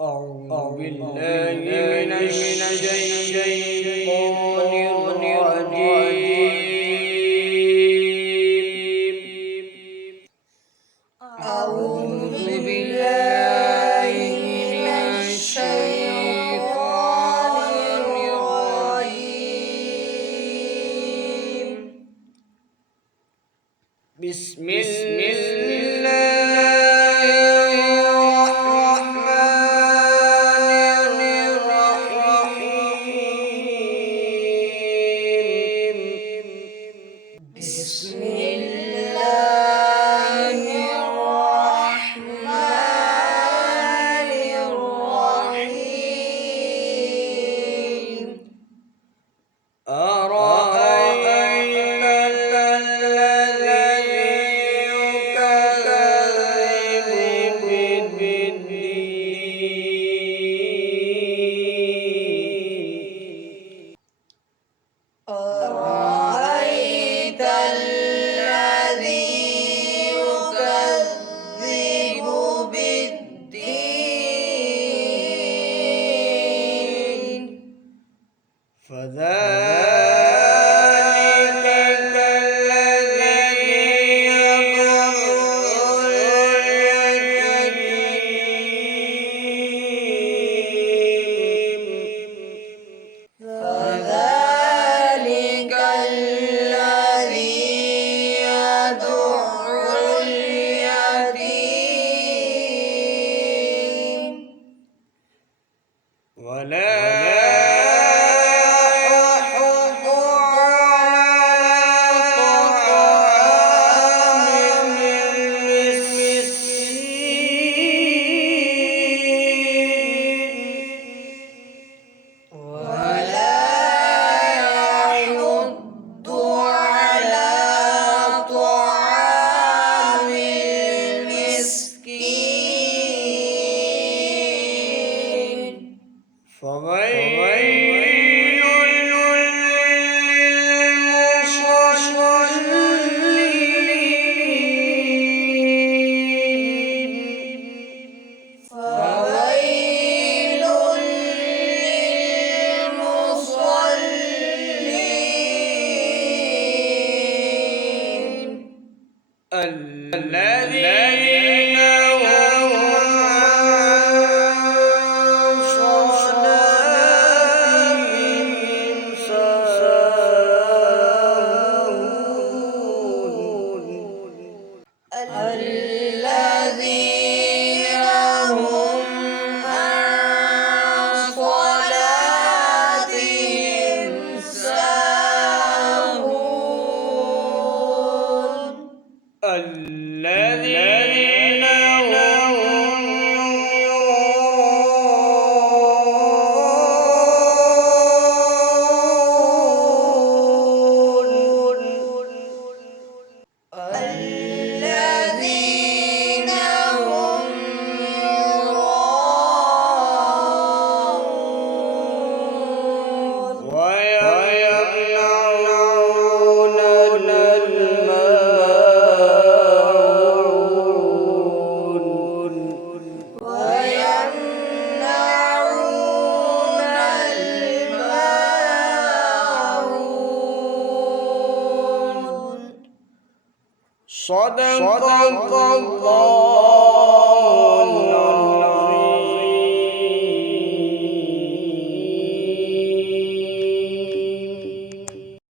أعوذ بالله من الشيطان الرجيم. أعوذ بالله من الشيطان الرجيم. بسم الله بسم الله الرحمن الرحيم. أرأيت الذي يكذب بالدين أرأيت الذي يكذب بالدين فذلك الذي يدعو اليتيم فذلك الذي يدعو اليتيم ولا يحض على طعام المسكين ولا يحض على طعام المسكين فويل للمصلين فويل للمصلين الذين هم عن صلاتهم ساهون الذين هم عن صلاتهم ساهون الذين هم الذين هم يراءون ويمنعون الماعون ويمنعون الماعون صدق الله